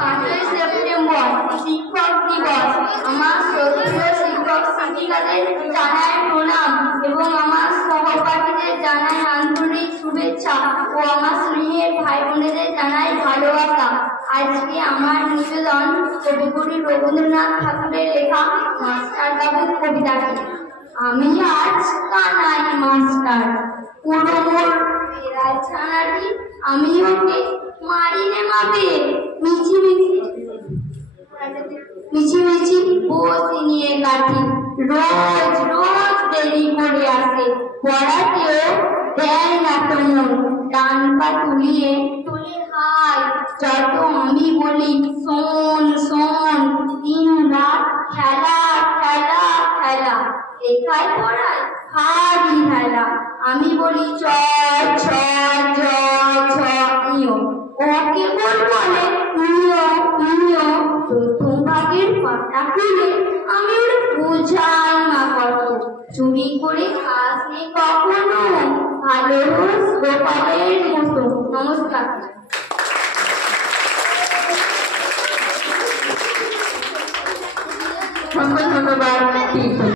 5ই September শিক্ষক দিবস। আমার শ্রদ্ধেয় শিক্ষক শিক্ষিকাদের জানাই প্রণাম এবং আমার সহপাঠীদের জানাই আন্তরিক শুভেচ্ছা ও আমার স্নেহের ভাই বোনেদের জানাই ভালোবাসা। আজকে আমার নিবেদন কবিগুরু রবীন্দ্রনাথ ঠাকুরের লেখা মাস্টার বাবুর কবিতাটি। আমি আজ কানাই মাস্টার, পুরো মোর বেড়ায় ছানাটি, আমি ওকে মারিনে মাপে মিছি মিছি বসে নিয়ে কাটি। রোজ রোজ দেরি করে আসে, পড়াতেও দেয় না তো মন। ডান পা তুলে হাই, যত আমি বলি শোন শোন। দিন রাত খেলা খেলা খেলা, লেখায় পড়ায় হারি হেলা। আমি বলি চ ছ জ ছ ইয়, ওকে বলে ইয় ইয়। প্রথম ভাগের পাতা খুলে আমি ওর বুঝাই না কত। চুরি করে খাস নে কখনো, ভালো রোজ গোপালের মতো। নমস্কার। ধন্যবাদ।